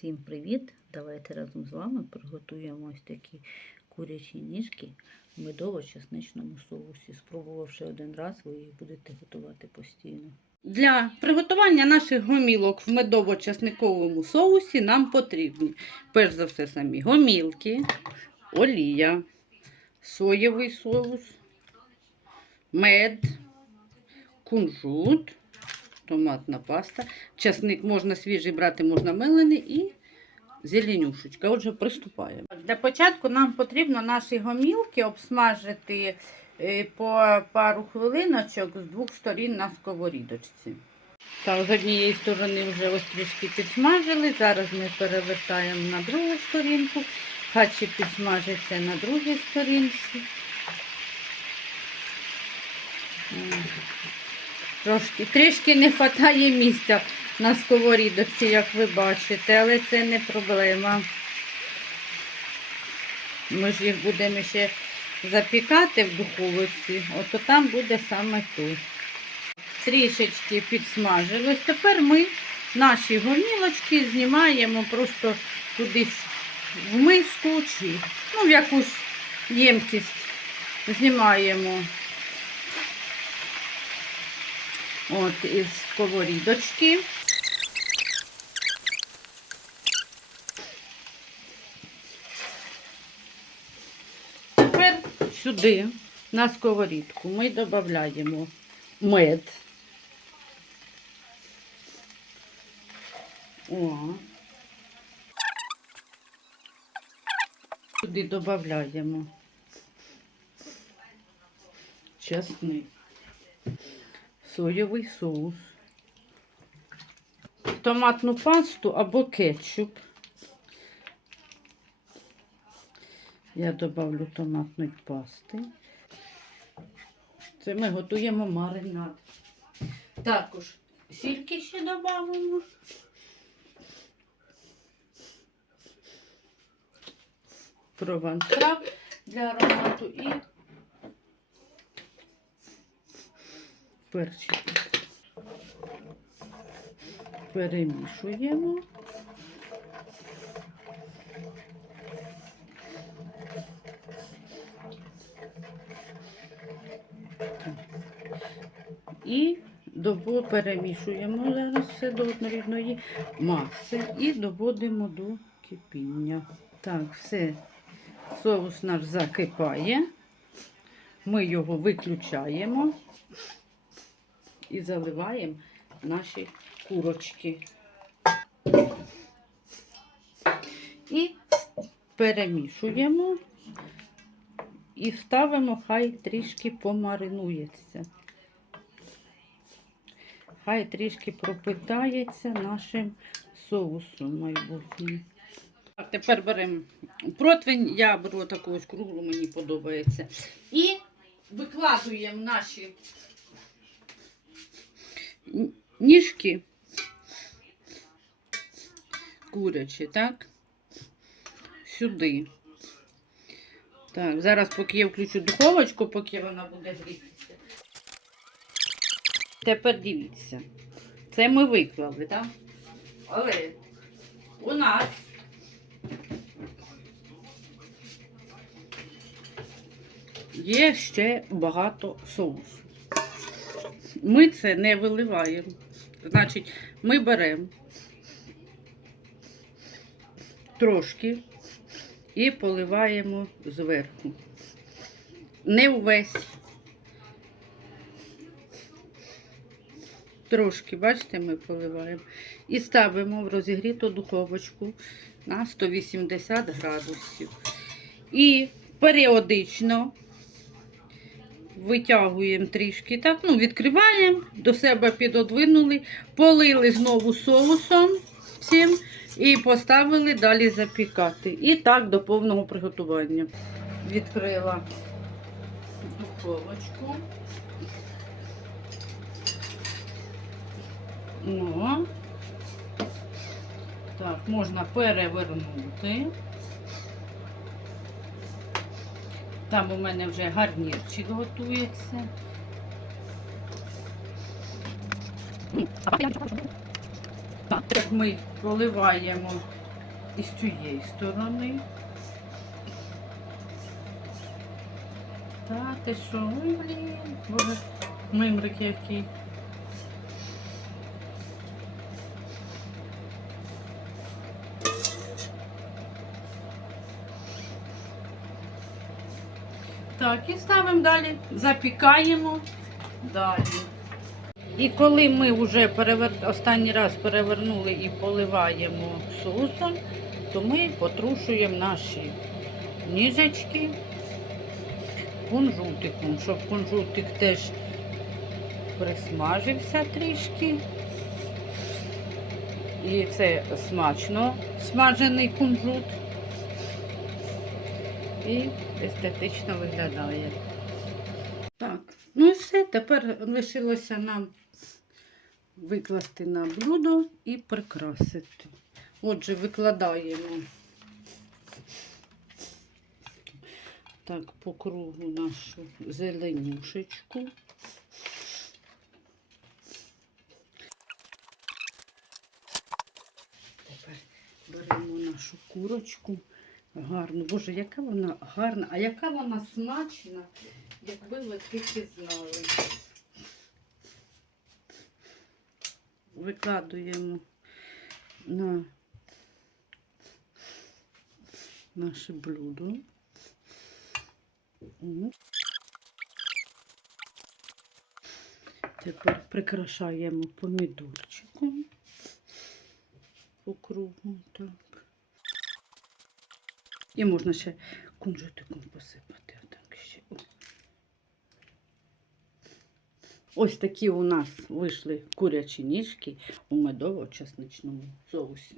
Всім привіт! Давайте разом з вами приготуємо ось такі курячі ніжки в медово-чесничному соусі. Спробувавши один раз, ви їх будете готувати постійно. Для приготування наших гомілок в медово-часниковому соусі нам потрібні перш за все самі гомілки, олія, соєвий соус, мед, кунжут, томатна паста. Часник можна свіжий брати, можна мелений і зеленюшечка. Отже, приступаємо. Для початку нам потрібно наші гомілки обсмажити е, по пару хвилиночок з двох сторін на сковорідочці. Так, з однієї сторони вже ось трішки підсмажили. Зараз ми перевертаємо на другу сторінку. Ще підсмажиться на другій сторінці. Трошки, трішки не вистачає місця на сковорідочці, як ви бачите, але це не проблема. Ми ж їх будемо ще запікати в духовці, ото там буде саме тут. Трішечки підсмажилось. Тепер ми наші гомілочки знімаємо просто кудись в миску чи ну, в якусь ємкість знімаємо от із сковорідочки. Тепер сюди на сковорідку ми додаємо мед. О. Сюди додаємо чесник, соєвий соус, томатну пасту або кетчуп. Я добавлю томатної пасти. Це ми готуємо маринад. Також сільки ще додамо. Прованстрав для аромату і перчики. Перемішуємо. І добо перемішуємо зараз все до однорідної маси і доводимо до кипіння. Так, все, соус наш закипає. Ми його виключаємо і заливаємо наші курочки. І перемішуємо і ставимо, хай трішки помаринується. Хай трішки пропитається нашим соусом майбутнім. Так, тепер беремо противень, я беру таку ось круглу, мені подобається. І викладуємо наші ніжки курячі, так? Сюди. Так, зараз поки я включу духовочку, поки вона буде грітися. Тепер дивіться. Це ми виклали, так? Але у нас є ще багато соусу. Ми це не виливаємо. Значить, ми беремо трошки і поливаємо зверху. Не увесь. Трошки, бачите, ми поливаємо. І ставимо в розігріту духовочку на 180 градусів. І періодично витягуємо трішки, так, ну, відкриваємо, до себе підодвинули, полили знову соусом цим і поставили далі запікати. І так до повного приготування. Відкрила духовочку. Ну, так, можна перевернути. Там у мене вже гарнірчик готується. Так ми проливаємо із цієї сторони. Та ти що? Ой, блін. Боже, мимрик який. Так, і ставимо далі, запікаємо далі. І коли ми вже перевер... останній раз перевернули і поливаємо соусом, то ми потрушуємо наші ніжечки кунжутиком, щоб кунжутик теж присмажився трішки. І це смачно смажений кунжут. І естетично виглядає. Так, ну і все. Тепер лишилося нам викласти на блюдо і прикрасити. Отже, викладаємо так по кругу нашу зеленюшечку. Тепер беремо нашу курочку гарну. Боже, яка вона гарна, а яка вона смачна, якби ви тільки знали. Викладуємо на наше блюдо. Тепер прикрашаємо помідорчиком по кругу, так. І можна ще кунжутиком посипати. Отак ще. Ось такі у нас вийшли курячі ніжки у медово-чесничному соусі.